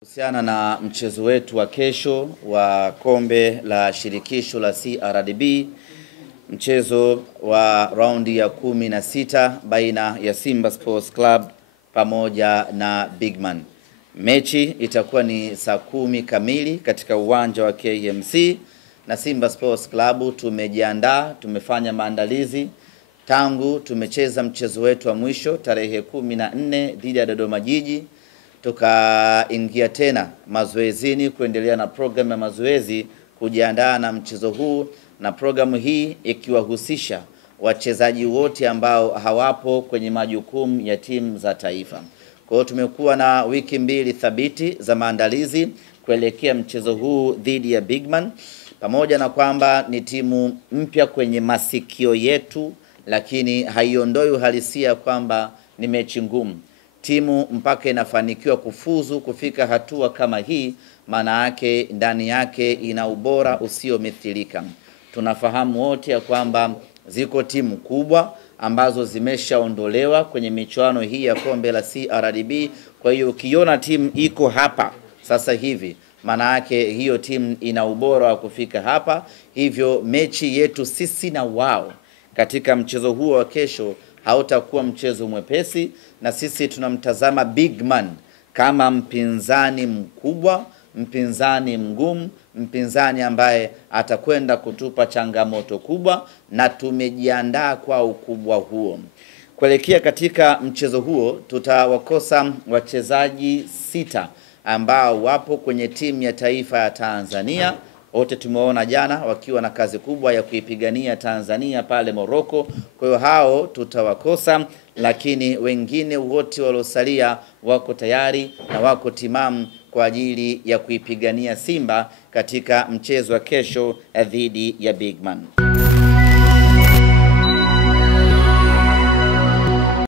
Kuhusiana na mchezo wetu wa kesho wa kombe la shirikisho la CRDB, mchezo wa raundi ya 16 baina ya Simba Sports Club pamoja na Bigman. Mechi itakuwa ni saa 10 kamili katika uwanja wa KMC, na Simba Sports Club tumejiandaa, tumefanya maandalizi tangu tumecheza mchezo wetu wa mwisho tarehe 14 dhidi ya Dodoma Jiji. Tukaingia tena mazoezini kuendelea na programu ya mazoezi kujiandaa na mchezo huu, na programu hii ikiwahusisha wachezaji wote ambao hawapo kwenye majukumu ya timu za taifa. Kwa hiyo tumekuwa na wiki mbili thabiti za maandalizi kuelekea mchezo huu dhidi ya Bigman, pamoja na kwamba ni timu mpya kwenye masikio yetu, lakini haiondoi uhalisia kwamba ni mechi ngumu. Timu mpaka inafanikiwa kufuzu kufika hatua kama hii, maana yake ndani yake ina ubora usiomithilika. Tunafahamu wote ya kwamba ziko timu kubwa ambazo zimeshaondolewa kwenye michuano hii ya kombe la CRDB. Kwa hiyo ukiona timu iko hapa sasa hivi, maana yake hiyo timu ina ubora wa kufika hapa. Hivyo mechi yetu sisi na wao katika mchezo huo wa kesho hautakuwa mchezo mwepesi, na sisi tunamtazama Bigman kama mpinzani mkubwa, mpinzani mgumu, mpinzani ambaye atakwenda kutupa changamoto kubwa, na tumejiandaa kwa ukubwa huo. Kuelekea katika mchezo huo tutawakosa wachezaji 6 ambao wapo kwenye timu ya taifa ya Tanzania. Wote tumeona jana wakiwa na kazi kubwa ya kuipigania Tanzania pale Morocco. Kwa hiyo hao tutawakosa, lakini wengine wote waliosalia wako tayari na wako timamu kwa ajili ya kuipigania Simba katika mchezo wa kesho dhidi ya Bigman.